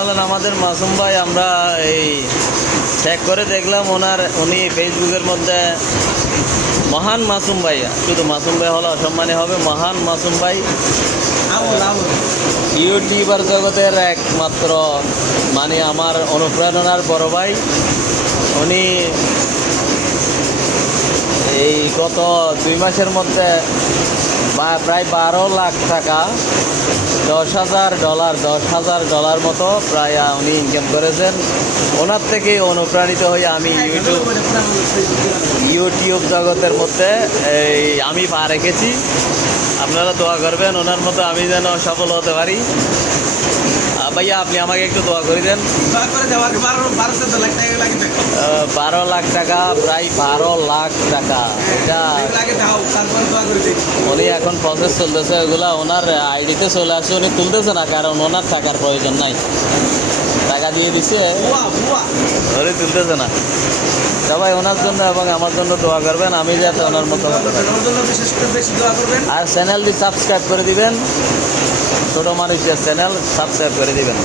হলেন আমাদের মাসুম ভাই। আমরা এই চেক করে দেখলাম উনি ফেসবুকের মধ্যে মহান মাসুম ভাই, শুধু মাসুম ভাই হলে অসম্মানী হবে, মহান মাসুম ভাই ইউটিউবার জগতের একমাত্র মানে আমার অনুপ্রেরণার বড় ভাই। উনি এই গত 2 মাসের মধ্যে প্রায় 12 লাখ টাকা, $10,000 মতো প্রায় উনি ইনকাম করেছেন। ওনার থেকে অনুপ্রাণিত হয়ে আমি ইউটিউব জগতের মধ্যে আমি পা রেখেছি। আপনারা দোয়া করবেন ওনার মতো আমি যেন সফল হতে পারি। ভাইয়া আপনি আমাকে একটু দোয়া করে দেন। 12 লাখ টাকা, প্রায় 12 লাখ টাকা। এটা উনি এখন প্রসেস চলতেছে, ওগুলা ওনার আইডিতে চলে আসছে, উনি তুলতেছে না কারণ ওনার টাকার প্রয়োজন নাই, টাকা দিয়ে দিছে উনি তুলতেছে না। সবাই ওনার জন্য এবং আমার জন্য দোয়া করবেন, আমি যাতে ওনার মতো হতে পারি। আর চ্যানেলটি সাবস্ক্রাইব করে দিবেন, ছোটো মানুষের চ্যানেল সাবস্ক্রাইব করে দিবেন।